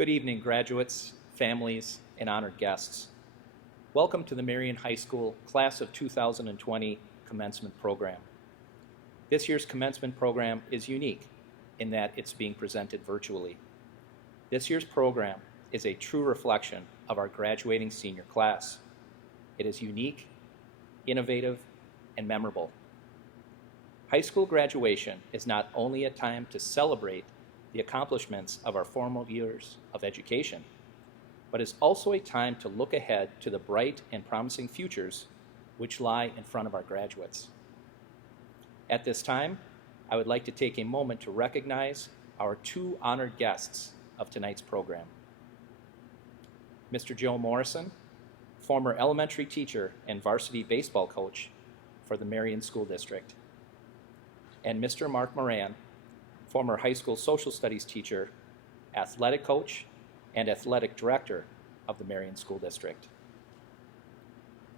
Good evening, graduates, families, and honored guests. Welcome to the Marion High School Class of 2020 Commencement Program. This year's Commencement Program is unique in that it's being presented virtually. This year's program is a true reflection of our graduating senior class. It is unique, innovative, and memorable. High school graduation is not only a time to celebrate the accomplishments of our formal years of education, but is also a time to look ahead to the bright and promising futures which lie in front of our graduates. At this time, I would like to take a moment to recognize our two honored guests of tonight's program. Mr. Joe Morrison, former elementary teacher and varsity baseball coach for the Marion School District, and Mr. Mark Marion, former high school social studies teacher, athletic coach, and athletic director of the Marion School District.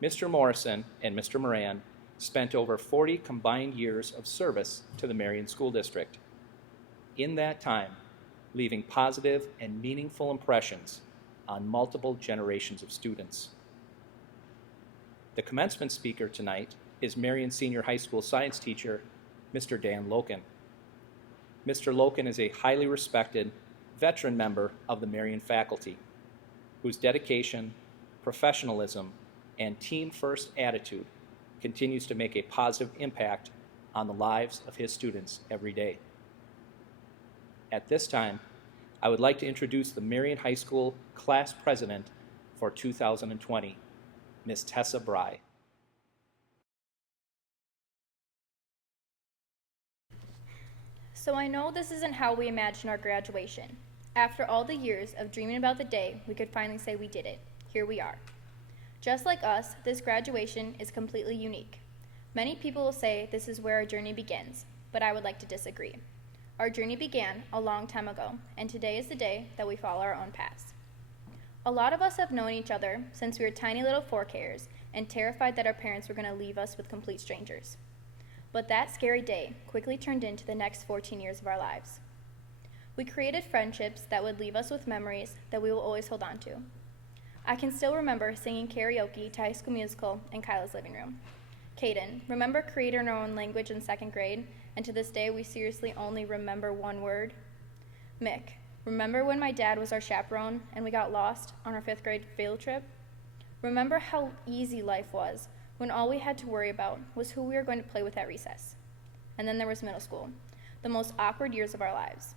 Mr. Morrison and Mr. Marion spent over 40 combined years of service to the Marion School District. In that time, leaving positive and meaningful impressions on multiple generations of students. The commencement speaker tonight is Marion Senior High School science teacher, Mr. Dan Loken. Mr. Loken is a highly respected veteran member of the Marion faculty, whose dedication, professionalism, and team-first attitude continues to make a positive impact on the lives of his students every day. At this time, I would like to introduce the Marion High School class president for 2020, Ms. Tessa Bry. So I know this isn't how we imagine our graduation. After all the years of dreaming about the day, we could finally say we did it. Here we are. Just like us, this graduation is completely unique. Many people will say this is where our journey begins, but I would like to disagree. Our journey began a long time ago, and today is the day that we follow our own paths. A lot of us have known each other since we were tiny little 4Kers and terrified that our parents were going to leave us with complete strangers. But that scary day quickly turned into the next 14 years of our lives. We created friendships that would leave us with memories that we will always hold on to. I can still remember singing karaoke to High School Musical in Kyla's living room. Kaden, remember creating our own language in 2nd grade, and to this day we seriously only remember one word? Mick, remember when my dad was our chaperone and we got lost on our 5th grade field trip? Remember how easy life was when all we had to worry about was who we were going to play with at recess. And then there was middle school, the most awkward years of our lives.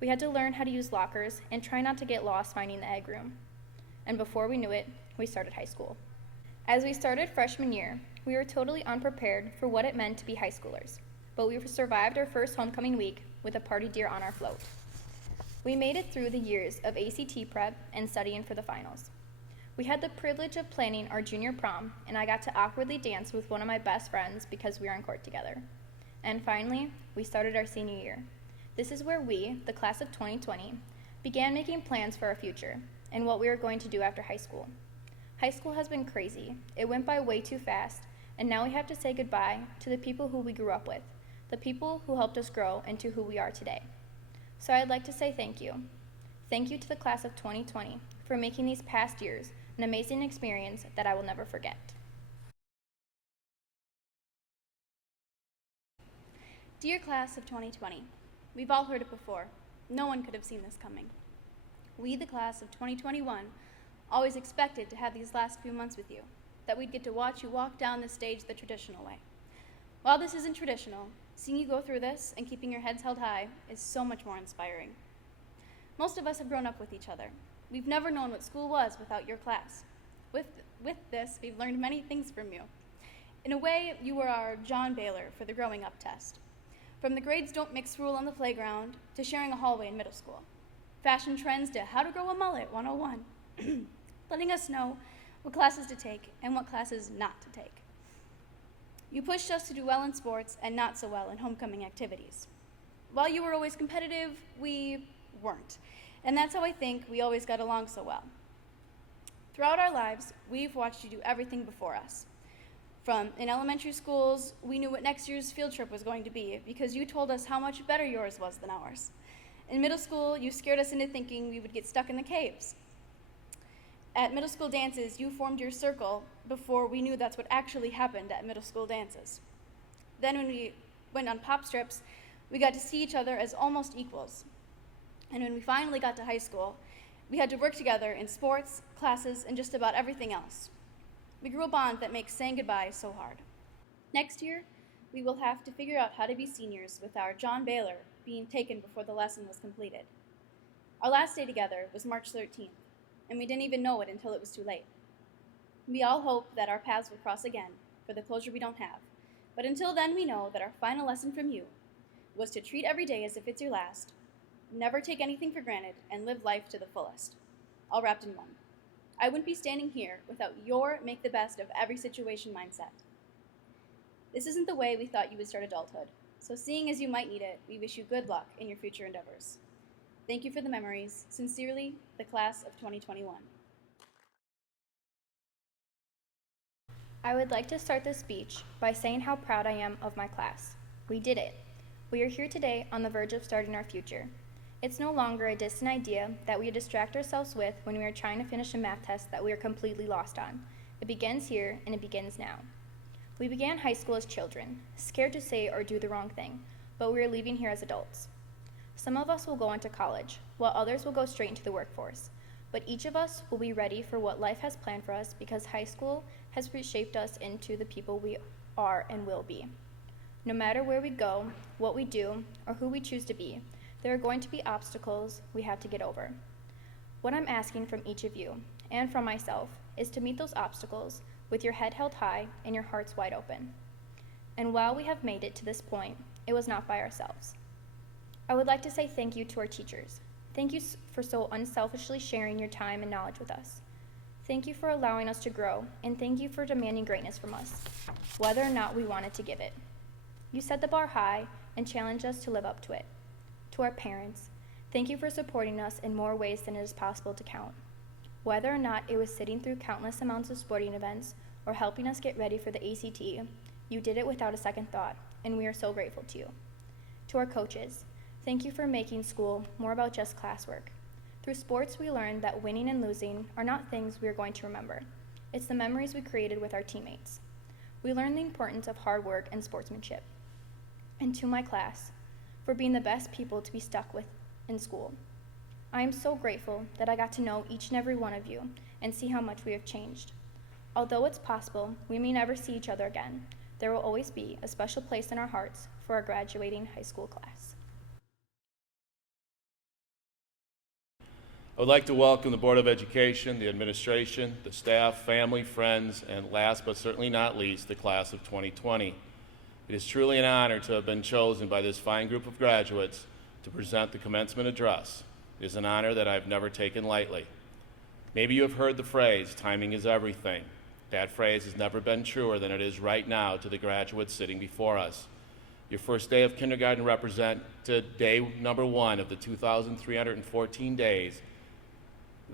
We had to learn how to use lockers and try not to get lost finding the egg room. And before we knew it, we started high school. As we started freshman year, we were totally unprepared for what it meant to be high schoolers, but we survived our first homecoming week with a party deer on our float. We made it through the years of ACT prep and studying for the finals. We had the privilege of planning our junior prom, and I got to awkwardly dance with one of my best friends because we were in court together. And finally, we started our senior year. This is where we, the class of 2020, began making plans for our future and what we were going to do after high school. High school has been crazy. It went by way too fast, and now we have to say goodbye to the people who we grew up with, the people who helped us grow into who we are today. So I'd like to say thank you. Thank you to the class of 2020 for making these past years an amazing experience that I will never forget. Dear class of 2020, we've all heard it before. No one could have seen this coming. We, the class of 2021, always expected to have these last few months with you, that we'd get to watch you walk down the stage the traditional way. While this isn't traditional, seeing you go through this and keeping your heads held high is so much more inspiring. Most of us have grown up with each other. We've never known what school was without your class. With this, we've learned many things from you. In a way, you were our John Baylor for the growing up test. From the grades don't mix rule on the playground to sharing a hallway in middle school. Fashion trends to how to grow a mullet 101. Letting us know what classes to take and what classes not to take. You pushed us to do well in sports and not so well in homecoming activities. While you were always competitive, we weren't. And that's how I think we always got along so well. Throughout our lives, we've watched you do everything before us. From in elementary schools, we knew what next year's field trip was going to be because you told us how much better yours was than ours. In middle school, you scared us into thinking we would get stuck in the caves. At middle school dances, you formed your circle before we knew that's what actually happened at middle school dances. Then when we went on pop strips, we got to see each other as almost equals. And when we finally got to high school, we had to work together in sports, classes, and just about everything else. We grew a bond that makes saying goodbye so hard. Next year, we will have to figure out how to be seniors with our John Baylor being taken before the lesson was completed. Our last day together was March 13th, and we didn't even know it until it was too late. We all hope that our paths will cross again for the closure we don't have, but until then we know that our final lesson from you was to treat every day as if it's your last, never take anything for granted, and live life to the fullest, all wrapped in one. I wouldn't be standing here without your make the best of every situation mindset. This isn't the way we thought you would start adulthood, so seeing as you might need it, we wish you good luck in your future endeavors. Thank you for the memories. Sincerely, the class of 2021. I would like to start this speech by saying how proud I am of my class. We did it. We are here today on the verge of starting our future. It's no longer a distant idea that we distract ourselves with when we are trying to finish a math test that we are completely lost on. It begins here, and it begins now. We began high school as children, scared to say or do the wrong thing, but we are leaving here as adults. Some of us will go on to college, while others will go straight into the workforce. But each of us will be ready for what life has planned for us because high school has reshaped us into the people we are and will be. No matter where we go, what we do, or who we choose to be, there are going to be obstacles we have to get over. What I'm asking from each of you, and from myself, is to meet those obstacles with your head held high and your hearts wide open. And while we have made it to this point, it was not by ourselves. I would like to say thank you to our teachers. Thank you for so unselfishly sharing your time and knowledge with us. Thank you for allowing us to grow, and thank you for demanding greatness from us, whether or not we wanted to give it. You set the bar high and challenged us to live up to it. To our parents, thank you for supporting us in more ways than it is possible to count. Whether or not it was sitting through countless amounts of sporting events or helping us get ready for the ACT, you did it without a second thought, and we are so grateful to you. To our coaches, thank you for making school more about just classwork. Through sports, we learned that winning and losing are not things we are going to remember. It's the memories we created with our teammates. We learned the importance of hard work and sportsmanship. And to my class, for being the best people to be stuck with in school. I am so grateful that I got to know each and every one of you and see how much we have changed. Although it's possible we may never see each other again, there will always be a special place in our hearts for our graduating high school class. I would like to welcome the Board of Education, the administration, the staff, family, friends, and last but certainly not least, the class of 2020. It is truly an honor to have been chosen by this fine group of graduates to present the commencement address. It is an honor that I've never taken lightly. Maybe you have heard the phrase, timing is everything. That phrase has never been truer than it is right now to the graduates sitting before us. Your first day of kindergarten represented day number 1 of the 2,314 days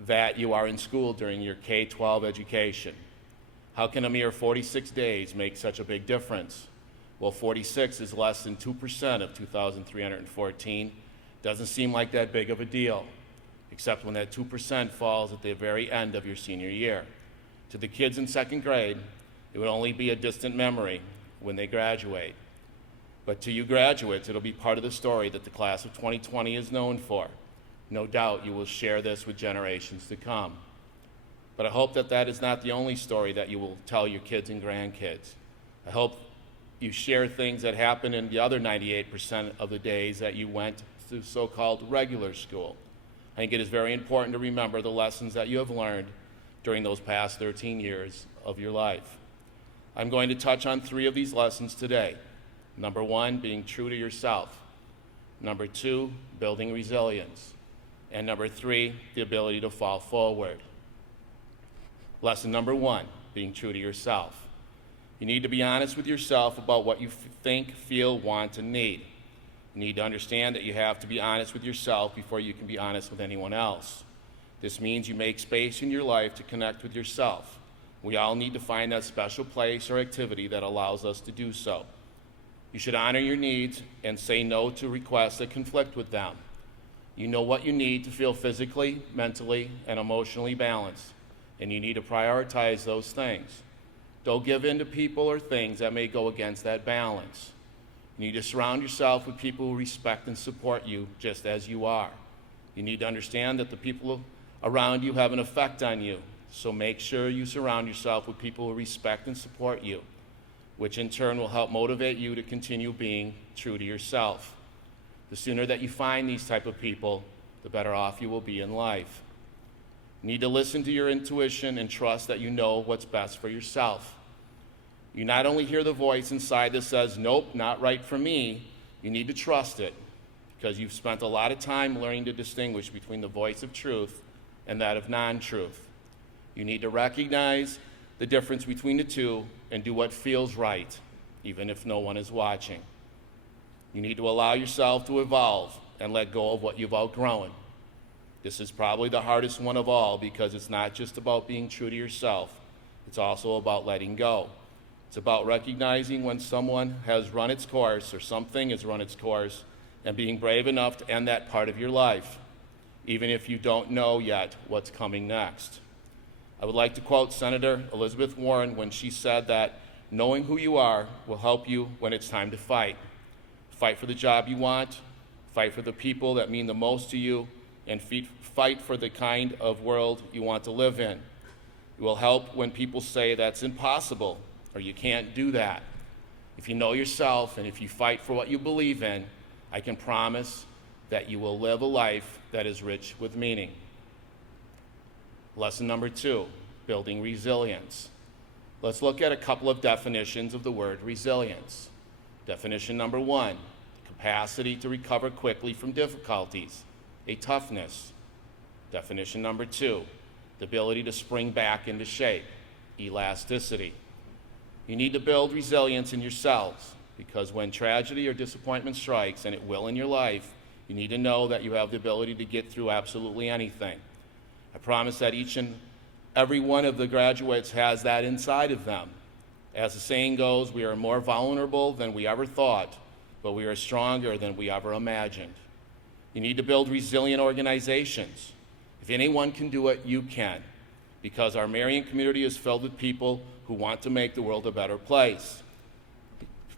that you are in school during your K-12 education. How can a mere 46 days make such a big difference? Well, 46 is less than 2% of 2,314. Doesn't seem like that big of a deal, except when that 2% falls at the very end of your senior year. To the kids in second grade, it would only be a distant memory when they graduate. But to you graduates, it'll be part of the story that the class of 2020 is known for. No doubt you will share this with generations to come. But I hope that that is not the only story that you will tell your kids and grandkids. I hope you share things that happen in the other 98% of the days that you went to so-called regular school. I think it is very important to remember the lessons that you have learned during those past 13 years of your life. I'm going to touch on 3 of these lessons today. Number 1, being true to yourself. Number 2, building resilience. And number 3, the ability to fall forward. Lesson number 1, being true to yourself. You need to be honest with yourself about what you think, feel, want, and need. You need to understand that you have to be honest with yourself before you can be honest with anyone else. This means you make space in your life to connect with yourself. We all need to find that special place or activity that allows us to do so. You should honor your needs and say no to requests that conflict with them. You know what you need to feel physically, mentally, and emotionally balanced, and you need to prioritize those things. Don't give in to people or things that may go against that balance. You need to surround yourself with people who respect and support you just as you are. You need to understand that the people around you have an effect on you, so make sure you surround yourself with people who respect and support you, which in turn will help motivate you to continue being true to yourself. The sooner that you find these type of people, the better off you will be in life. You need to listen to your intuition and trust that you know what's best for yourself. You not only hear the voice inside that says, nope, not right for me, you need to trust it, because you've spent a lot of time learning to distinguish between the voice of truth and that of non-truth. You need to recognize the difference between the two and do what feels right, even if no one is watching. You need to allow yourself to evolve and let go of what you've outgrown. This is probably the hardest one of all, because it's not just about being true to yourself, it's also about letting go. It's about recognizing when someone has run its course or something has run its course, and being brave enough to end that part of your life, even if you don't know yet what's coming next. I would like to quote Senator Elizabeth Warren when she said that knowing who you are will help you when it's time to fight. Fight for the job you want, fight for the people that mean the most to you, and fight for the kind of world you want to live in. It will help when people say that's impossible or you can't do that. If you know yourself and if you fight for what you believe in, I can promise that you will live a life that is rich with meaning. Lesson number 2, building resilience. Let's look at a couple of definitions of the word resilience. Definition number 1, the capacity to recover quickly from difficulties, a toughness. Definition number 2, the ability to spring back into shape, elasticity. You need to build resilience in yourselves, because when tragedy or disappointment strikes, and it will in your life, you need to know that you have the ability to get through absolutely anything. I promise that each and every one of the graduates has that inside of them. As the saying goes, we are more vulnerable than we ever thought, but we are stronger than we ever imagined. You need to build resilient organizations. If anyone can do it, you can, because our Marion community is filled with people who want to make the world a better place.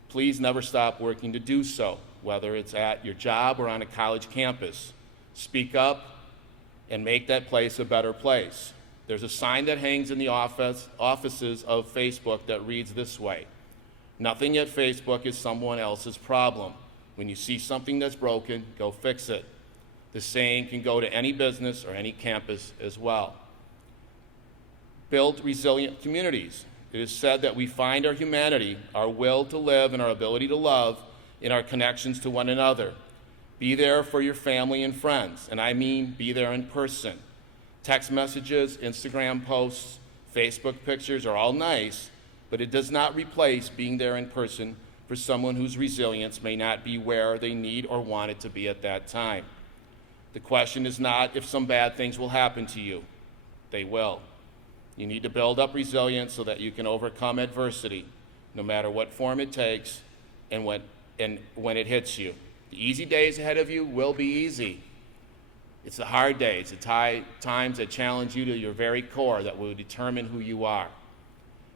Please never stop working to do so, whether it's at your job or on a college campus. Speak up and make that place a better place. There's a sign that hangs in the offices of Facebook that reads this way: nothing at Facebook is someone else's problem. When you see something that's broken, go fix it. The saying can go to any business or any campus as well. Build resilient communities. It is said that we find our humanity, our will to live, and our ability to love in our connections to one another. Be there for your family and friends, and I mean be there in person. Text messages, Instagram posts, Facebook pictures are all nice, but it does not replace being there in person for someone whose resilience may not be where they need or want it to be at that time. The question is not if some bad things will happen to you. They will. You need to build up resilience so that you can overcome adversity, no matter what form it takes and when it hits you. The easy days ahead of you will be easy. It's the hard days, the times that challenge you to your very core that will determine who you are.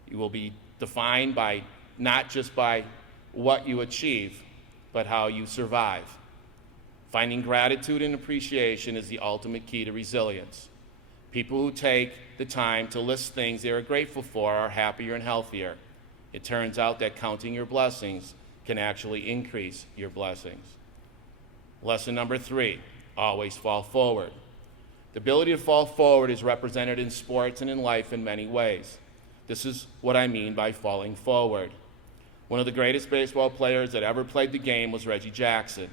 You will be defined by not just by what you achieve, but how you survive. Finding gratitude and appreciation is the ultimate key to resilience. People who take the time to list things they are grateful for are happier and healthier. It turns out that counting your blessings can actually increase your blessings. Lesson number 3, always fall forward. The ability to fall forward is represented in sports and in life in many ways. This is what I mean by falling forward. One of the greatest baseball players that ever played the game was Reggie Jackson.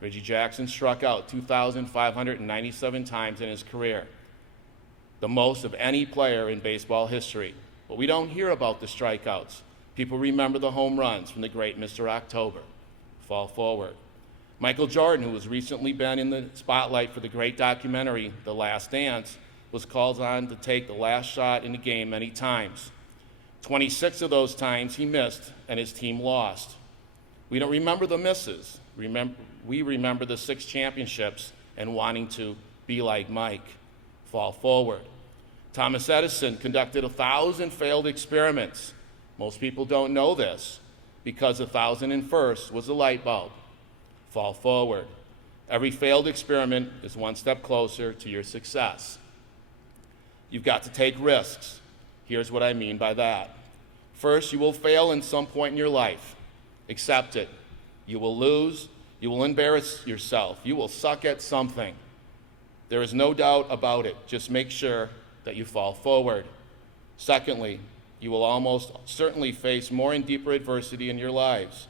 Reggie Jackson struck out 2,597 times in his career, the most of any player in baseball history. But we don't hear about the strikeouts. People remember the home runs from the great Mr. October. Fall forward. Michael Jordan, who has recently been in the spotlight for the great documentary, The Last Dance, was called on to take the last shot in the game many times. 26 of those times he missed and his team lost. We don't remember the misses. We remember the 6 championships and wanting to be like Mike. Fall forward. Thomas Edison conducted 1,000 failed experiments. Most people don't know this because the 1,001st was a light bulb. Fall forward. Every failed experiment is one step closer to your success. You've got to take risks. Here's what I mean by that. First, you will fail in some point in your life. Accept it. You will lose. You will embarrass yourself. You will suck at something. There is no doubt about it. Just make sure that you fall forward. Secondly, you will almost certainly face more and deeper adversity in your lives.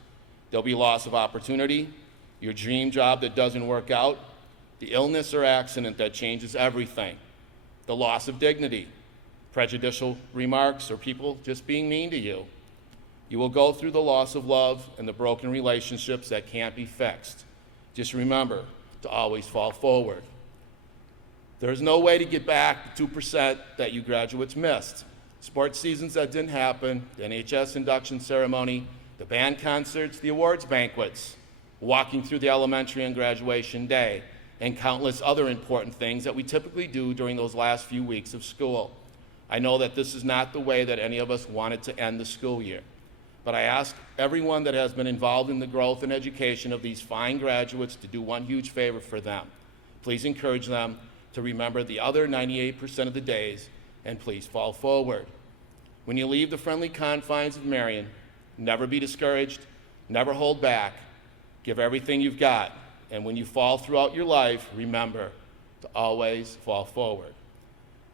There'll be loss of opportunity, your dream job that doesn't work out, the illness or accident that changes everything, the loss of dignity, prejudicial remarks, or people just being mean to you. You will go through the loss of love and the broken relationships that can't be fixed. Just remember to always fall forward. There's no way to get back the 2% that you graduates missed. Sports seasons that didn't happen, the NHS induction ceremony, the band concerts, the awards banquets, walking through the elementary and graduation day, and countless other important things that we typically do during those last few weeks of school. I know that this is not the way that any of us wanted to end the school year, but I ask everyone that has been involved in the growth and education of these fine graduates to do one huge favor for them. Please encourage them to remember the other 98% of the days, and please fall forward. When you leave the friendly confines of Marion, never be discouraged, never hold back, give everything you've got, and when you fall throughout your life, remember to always fall forward.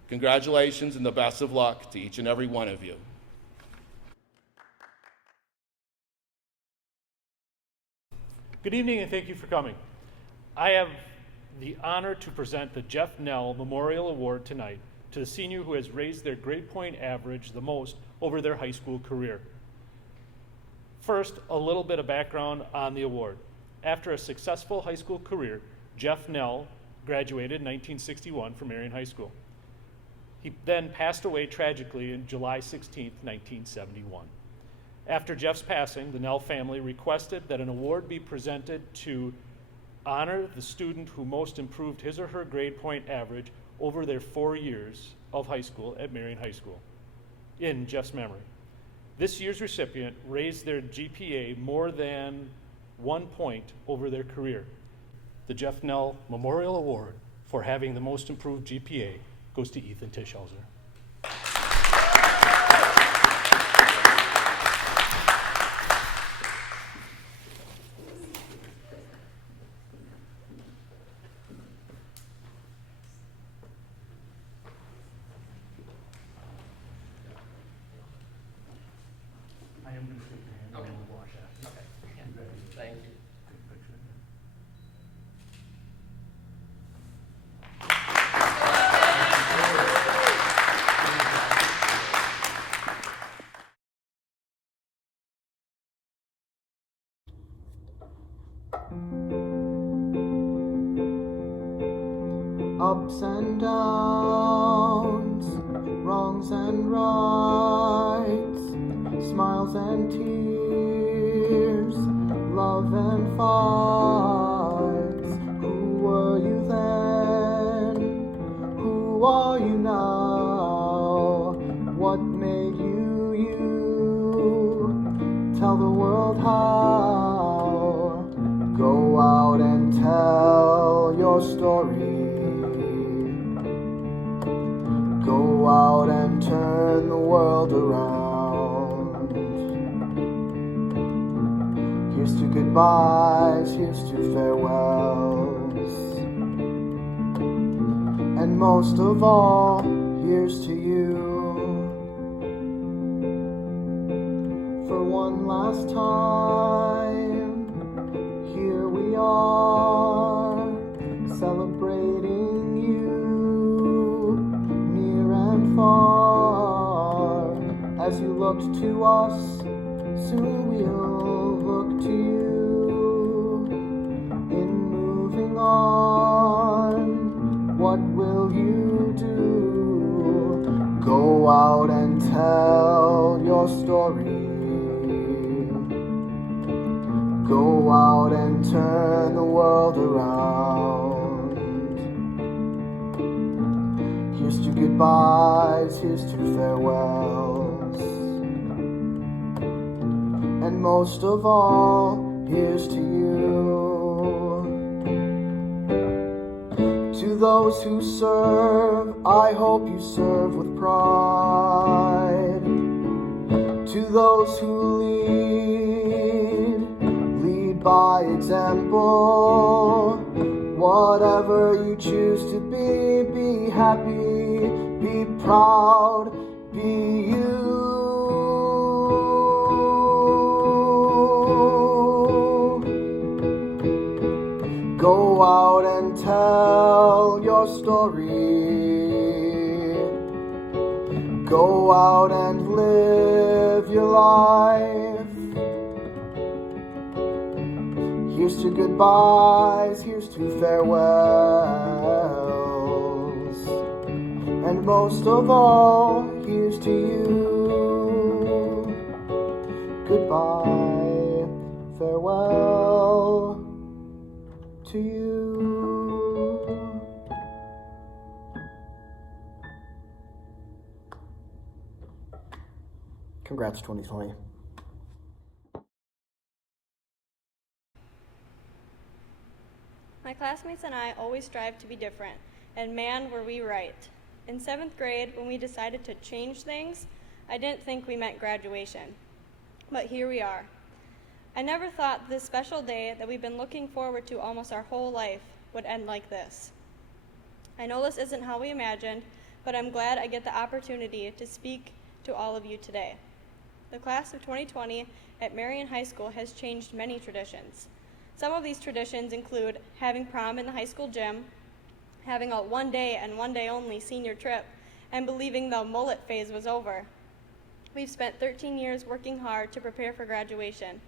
Congratulations and the best of luck to each and every one of you. Good evening and thank you for coming. I have the honor to present the Jeff Nell Memorial Award tonight to the senior who has raised their grade point average the most over their high school career. First, a little bit of background on the award. After a successful high school career, Jeff Nell graduated in 1961 from Marion High School. He then passed away tragically on July 16, 1971. After Jeff's passing, the Nell family requested that an award be presented to honor the student who most improved his or her grade point average over their 4 years of high school at Marion High School, in Jeff's memory. This year's recipient raised their GPA more than 1 point over their career. The Jeff Nell Memorial Award for having the most improved GPA goes to Ethan Tischhauser. I am going to take your hand and we'll wash after. Okay. Thank you. Ups and downs, wrongs and rights, smiles and tears, love and fights. Who were you then? Who are you now? What made you you? Tell the world how. Go out and tell your story. Go out and turn the world around. Here's to goodbyes, here's to farewells, and most of all, here's to you. For one last time, here we are, celebrating you. Far as you looked to us, soon we'll look to you. In moving on, what will you do? Go out and tell your story. Go out and turn the world around. goodbyes, here's to farewells. And most of all, here's to you. To those who serve, I hope you serve with pride. To those who lead by example. Whatever you choose to be happy, be proud, be you. Go out and tell your story. Go out and live your life. Here's to goodbyes, here's to farewells. And most of all, here's to you. Goodbye, farewell to you. Congrats, 2020. My classmates and I always strive to be different, and man, were we right. In 7th grade, when we decided to change things, I didn't think we meant graduation. But here we are. I never thought this special day that we've been looking forward to almost our whole life would end like this. I know this isn't how we imagined, but I'm glad I get the opportunity to speak to all of you today. The class of 2020 at Marion High School has changed many traditions. Some of these traditions include having prom in the high school gym, having a one day and one day only senior trip, and believing the mullet phase was over. We've spent 13 years working hard to prepare for graduation,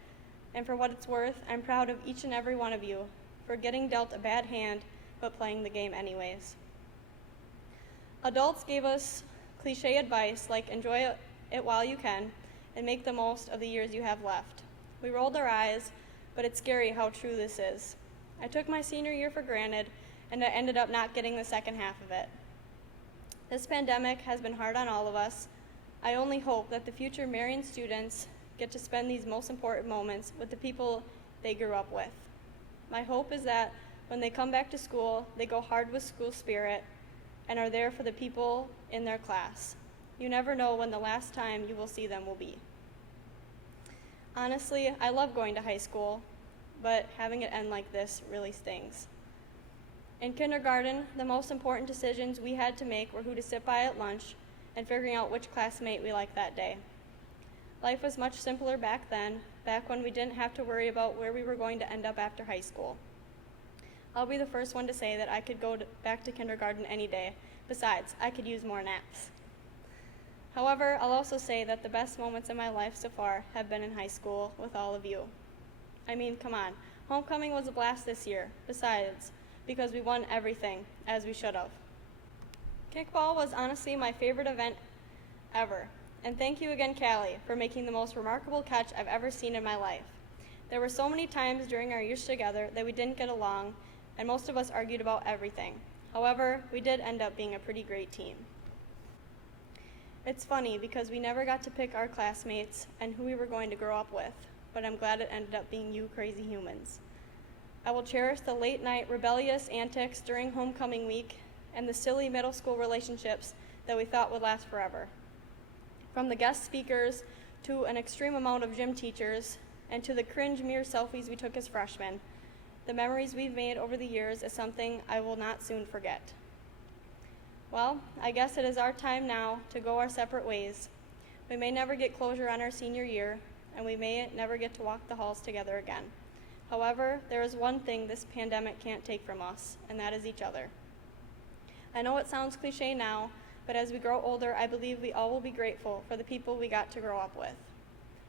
and for what it's worth, I'm proud of each and every one of you for getting dealt a bad hand, but playing the game anyways. Adults gave us cliche advice like enjoy it while you can and make the most of the years you have left. We rolled our eyes, but it's scary how true this is. I took my senior year for granted, and I ended up not getting the second half of it. This pandemic has been hard on all of us. I only hope that the future Marion students get to spend these most important moments with the people they grew up with. My hope is that when they come back to school, they go hard with school spirit and are there for the people in their class. You never know when the last time you will see them will be. Honestly, I love going to high school, but having it end like this really stings. In kindergarten, the most important decisions we had to make were who to sit by at lunch and figuring out which classmate we liked that day. Life was much simpler back then, back when we didn't have to worry about where we were going to end up after high school. I'll be the first one to say that I could go back to kindergarten any day. Besides, I could use more naps. However, I'll also say that the best moments in my life so far have been in high school with all of you. I mean, come on, homecoming was a blast this year, besides, because we won everything, as we should have. Kickball was honestly my favorite event ever, and thank you again, Callie, for making the most remarkable catch I've ever seen in my life. There were so many times during our years together that we didn't get along, and most of us argued about everything. However, we did end up being a pretty great team. It's funny because we never got to pick our classmates and who we were going to grow up with, but I'm glad it ended up being you crazy humans. I will cherish the late night rebellious antics during homecoming week and the silly middle school relationships that we thought would last forever. From the guest speakers to an extreme amount of gym teachers and to the cringe mirror selfies we took as freshmen, the memories we've made over the years is something I will not soon forget. Well, I guess it is our time now to go our separate ways. We may never get closure on our senior year, and we may never get to walk the halls together again. However, there is one thing this pandemic can't take from us, and that is each other. I know it sounds cliche now, but as we grow older, I believe we all will be grateful for the people we got to grow up with.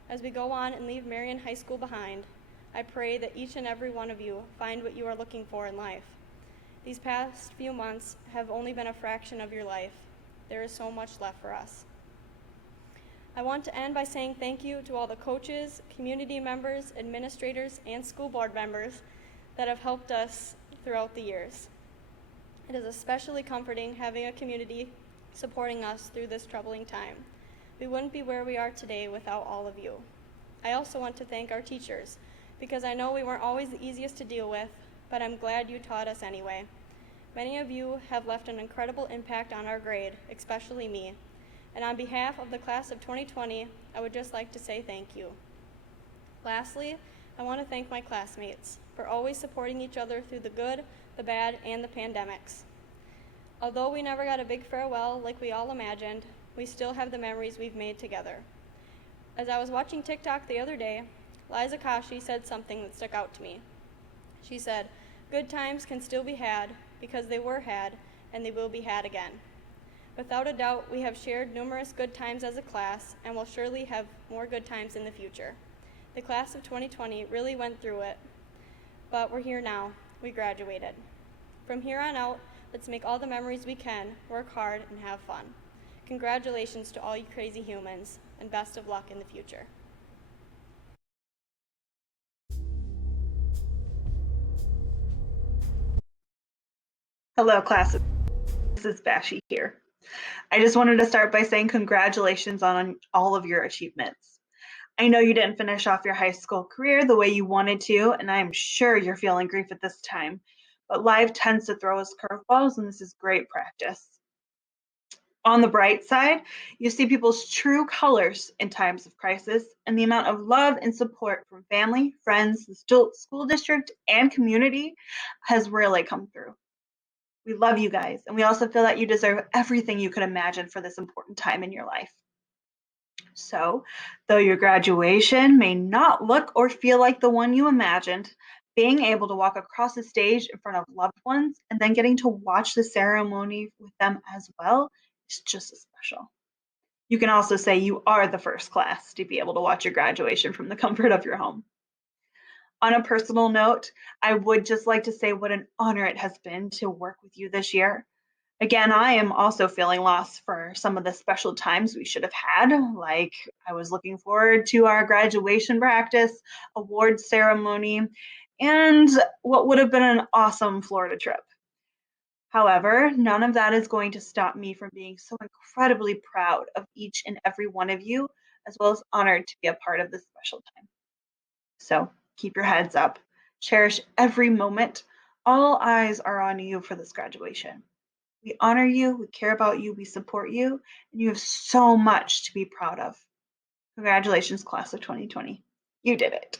As we go on and leave Marion High School behind, I pray that each and every one of you find what you are looking for in life. These past few months have only been a fraction of your life. There is so much left for us. I want to end by saying thank you to all the coaches, community members, administrators, and school board members that have helped us throughout the years. It is especially comforting having a community supporting us through this troubling time. We wouldn't be where we are today without all of you. I also want to thank our teachers, because I know we weren't always the easiest to deal with, but I'm glad you taught us anyway. Many of you have left an incredible impact on our grade, especially me. And on behalf of the class of 2020, I would just like to say thank you. Lastly, I want to thank my classmates for always supporting each other through the good, the bad, and the pandemics. Although we never got a big farewell like we all imagined, we still have the memories we've made together. As I was watching TikTok the other day, Liza Kashi said something that stuck out to me. She said, "Good times can still be had because they were had and they will be had again." Without a doubt, we have shared numerous good times as a class and will surely have more good times in the future. The class of 2020 really went through it, but we're here now. We graduated. From here on out, let's make all the memories we can, work hard, and have fun. Congratulations to all you crazy humans, and best of luck in the future. Hello, class. This is Bashi here. I just wanted to start by saying congratulations on all of your achievements. I know you didn't finish off your high school career the way you wanted to, and I'm sure you're feeling grief at this time. But life tends to throw us curveballs, and this is great practice. On the bright side, you see people's true colors in times of crisis, and the amount of love and support from family, friends, the school district, and community has really come through. We love you guys, and we also feel that you deserve everything you could imagine for this important time in your life. So, though your graduation may not look or feel like the one you imagined, being able to walk across the stage in front of loved ones and then getting to watch the ceremony with them as well is just as special. You can also say you are the first class to be able to watch your graduation from the comfort of your home. On a personal note, I would just like to say what an honor it has been to work with you this year. Again, I am also feeling lost for some of the special times we should have had, like I was looking forward to our graduation practice, awards ceremony, and what would have been an awesome Florida trip. However, none of that is going to stop me from being so incredibly proud of each and every one of you, as well as honored to be a part of this special time. So keep your heads up, cherish every moment. All eyes are on you for this graduation. We honor you, we care about you, we support you, and you have so much to be proud of. Congratulations, class of 2020. You did it.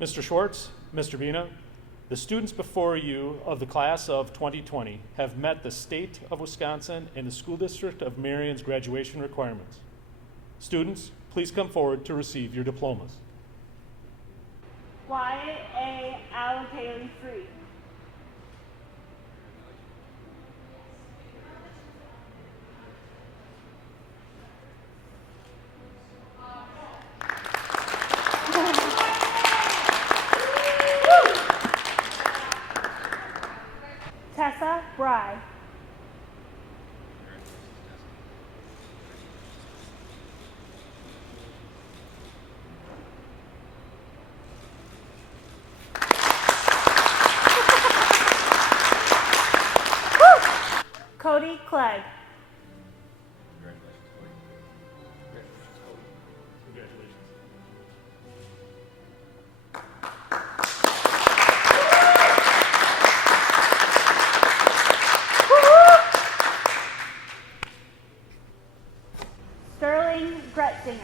Mr. Schwartz, Mr. Bina, the students before you of the class of 2020 have met the state of Wisconsin and the school district of Marion's graduation requirements. Students, please come forward to receive your diplomas. Wyatt A. Allocated Free. Tessa Bry. Cody Clegg. Sterling Gretzinger.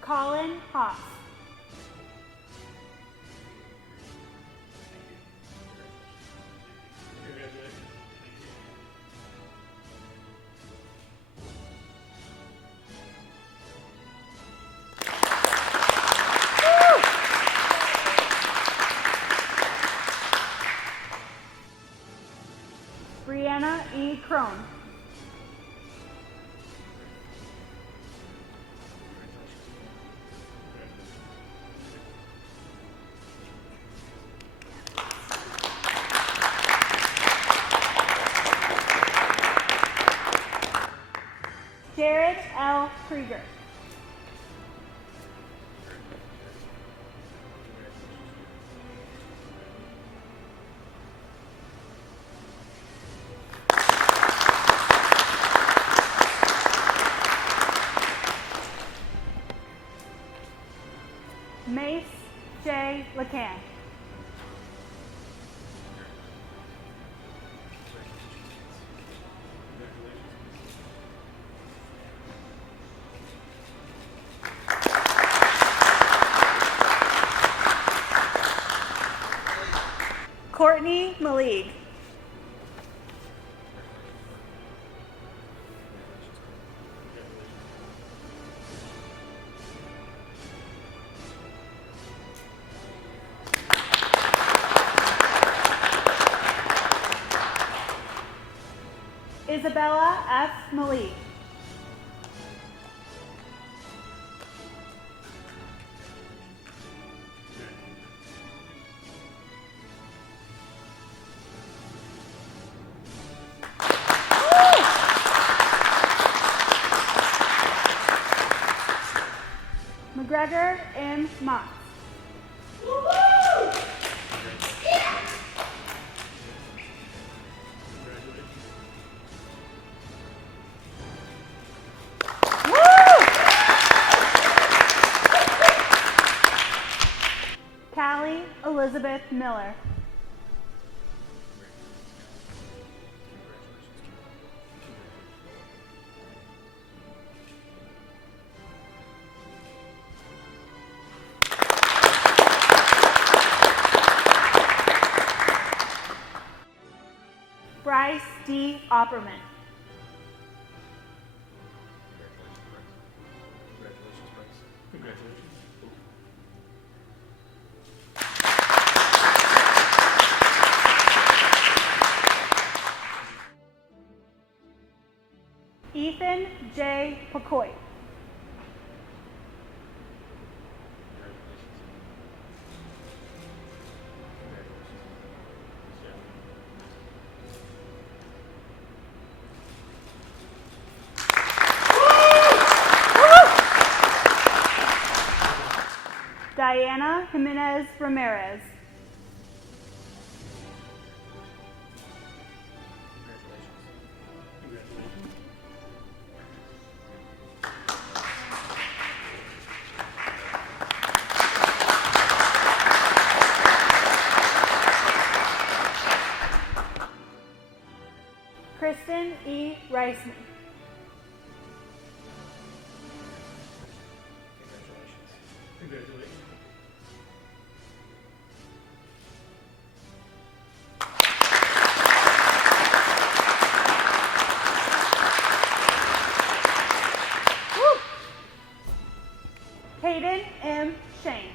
Colin Haas. Brianna E. Crone. Jared L. Krieger. Mace J. LeCan. Courtney Malig. Isabella F. Malik. McGregor M. Mott. Callie Elizabeth Miller. Bryce D. Opperman. Ethan J. McCoy. Diana Jimenez Ramirez. Kristen E. Reisman. Congratulations. Hayden M. Shane.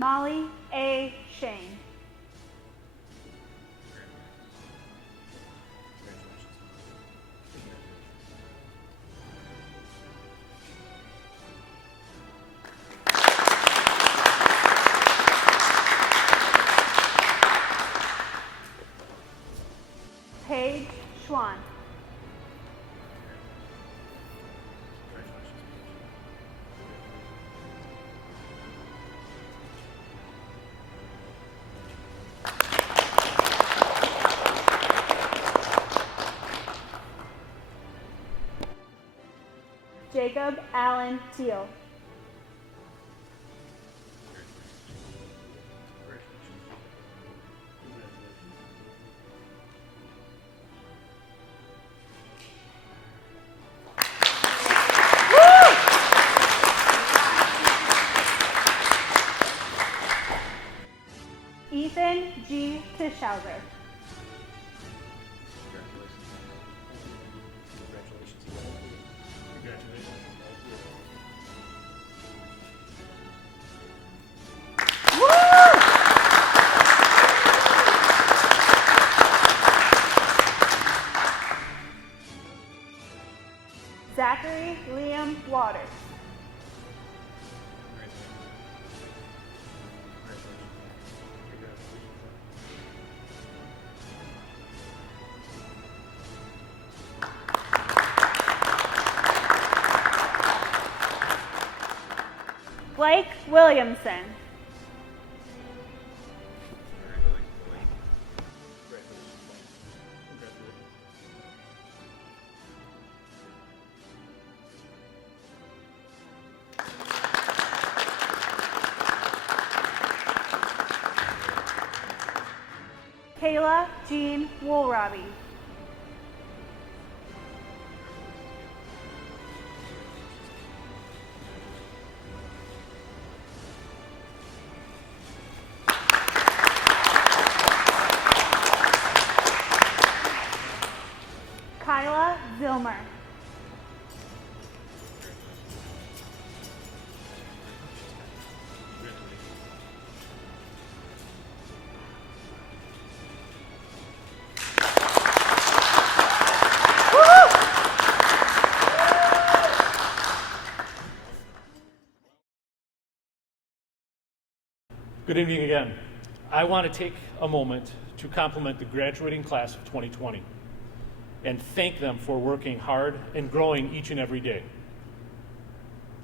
Molly A. Shane. Paige Schwann. Jacob Allen Teal. Ethan G. Tischhauser. Zachary Liam Waters. Blake Williamson. Kayla Jean Woolraby. Kyla Zilmer. Good evening again. I want to take a moment to compliment the graduating class of 2020 and thank them for working hard and growing each and every day.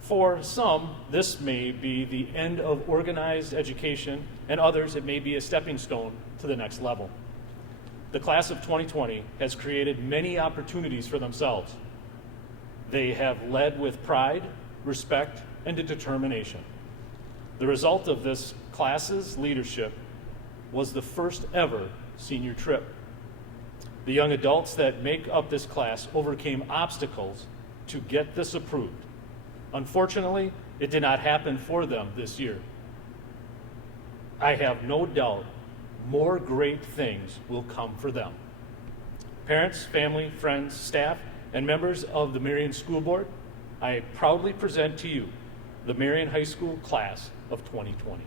For some, this may be the end of organized education, and others, it may be a stepping stone to the next level. The class of 2020 has created many opportunities for themselves. They have led with pride, respect, and determination. The result of this class's leadership was the first ever senior trip. The young adults that make up this class overcame obstacles to get this approved. Unfortunately, it did not happen for them this year. I have no doubt more great things will come for them. Parents, family, friends, staff, and members of the Marion School Board, I proudly present to you the Marion High School class of 2020.